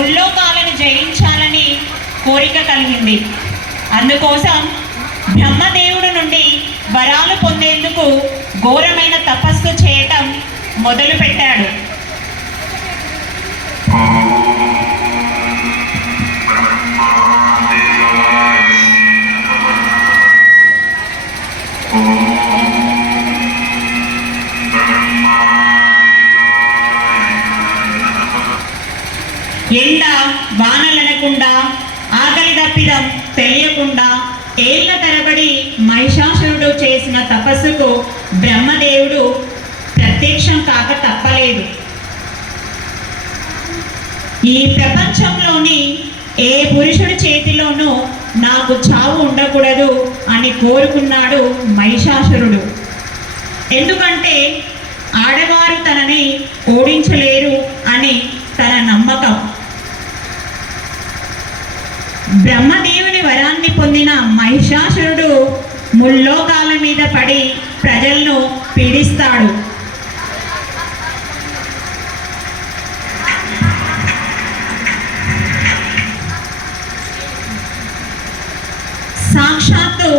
ముల్లోకాలను జయించాలని కోరిక కలిగింది. అందుకోసం బ్రహ్మదేవుడి నుండి వరాలు పొందేందుకు ఘోరమైన తపస్సు చేయటం మొదలుపెట్టాడు. ఎండ వానలనకుండా, ఆకలి తప్పిదం తెలియకుండా ఏళ్ల తరబడి మహిషాసురుడు చేసిన తపస్సుకు బ్రహ్మదేవుడు ప్రత్యక్షం కాక తప్పలేదు. ఈ ప్రపంచంలోని ఏ పురుషుడి చేతిలోనూ నాకు చావు ఉండకూడదు అని కోరుకున్నాడు మహిషాసురుడు. ఎందుకంటే ఆడవారు తనని ఓడించలేరు అని తన నమ్మకం. బ్రహ్మదేవుని వరాన్ని పొందిన మహిషాసురుడు ముల్లోకాల మీద పడి ప్రజలను పీడిస్తాడు. సాక్షాత్తు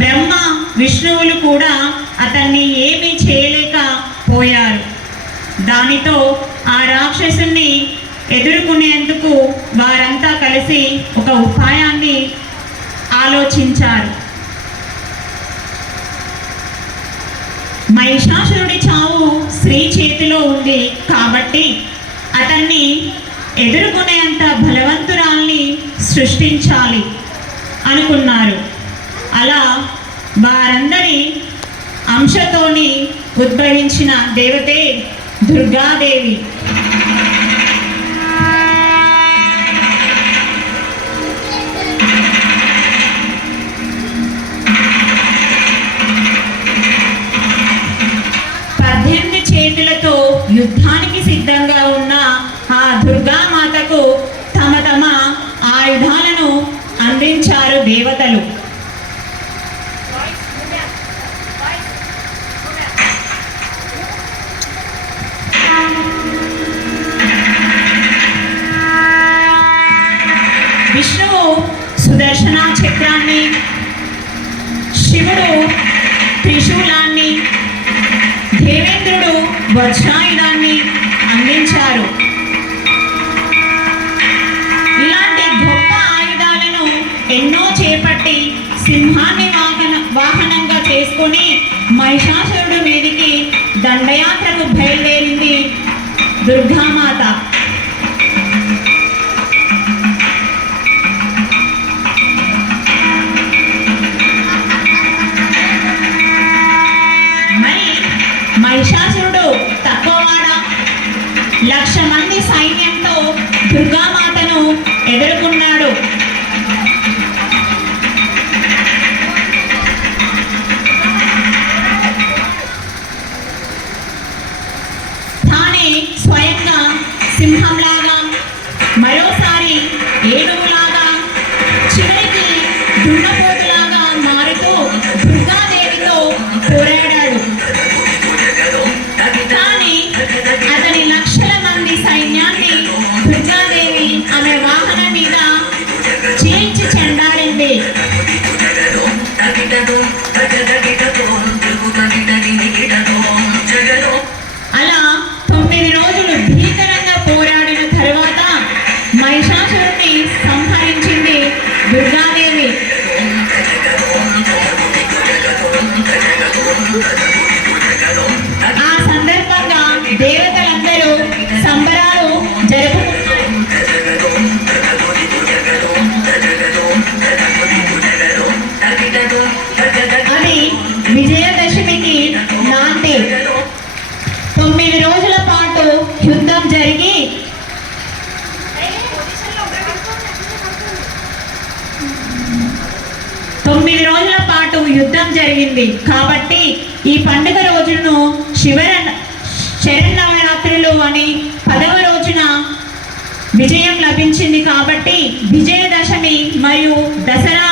బ్రహ్మ విష్ణువులు కూడా అతన్ని ఏమీ చేయలేకపోయారు. దానితో ఆ రాక్షసుని ఎదుర్కొనేందుకు వారంతా కలిసి ఒక ఉపాయాన్ని ఆలోచించారు. మహిషాసురుడి చావు స్త్రీ చేతిలో ఉంది కాబట్టి అతన్ని ఎదుర్కొనేంత బలవంతురాల్ని సృష్టించాలి అనుకున్నారు. అలా వారందరి అంశతోని ఉద్భవించిన దేవతే దుర్గాదేవి. చేతులతో యుద్ధానికి సిద్ధంగా ఉన్న ఆ దుర్గామాతకు తమ తమ ఆయుధాలను అందించారు దేవతలు. విష్ణువు సుదర్శన చక్రాన్ని, శివుడు త్రిశూలాన్ని, దేవేంద్రుడు వజ్రాయుధాన్ని అందించారు. ఇలాంటి గొప్ప ఆయుధాలను ఎన్నో చేపట్టి సింహాన్ని వాహనంగా చేసుకొని మహిషాసురుడు మీదికి దండయాత్రకు బయలుదేరింది దుర్గామాత. మహిషాసురుడు తక్కువవాడా? 1,00,000 మంది సైన్యంతో దుర్గామాతను ఎదుర్కొన్నాడు. తానే స్వయంగా సింహంలాగా, మరోసారి ఏనుగులాగా, చివరికి దున్నపోతులాగా మారుతూ దుర్గాదేవితో పోరాడాడు. అతని 1,00,000 మంది సైన్యాన్ని దుర్గాదేవి ఆమె వాహనం మీద చీల్చి చెండాడింది. అలా 9 రోజులు భీకరంగా పోరాడిన తర్వాత మహిషాసురుడిని సంహరించింది దుర్గాదేవి. ఆ సందర్భంగా దేవతలందరూ సంబరాలు జరుపుకున్నారు. అది విజయదశమికి నాంది. 9 రోజుల పాటు యుద్ధం జరిగి 9 రోజుల పాటు యుద్ధం జరిగింది. కాబట్టి ఈ పండుగ రోజును శరన్నవరాత్రులు అని 10వ రోజున విజయం లభించింది. కాబట్టి విజయదశమి మరియు దసరా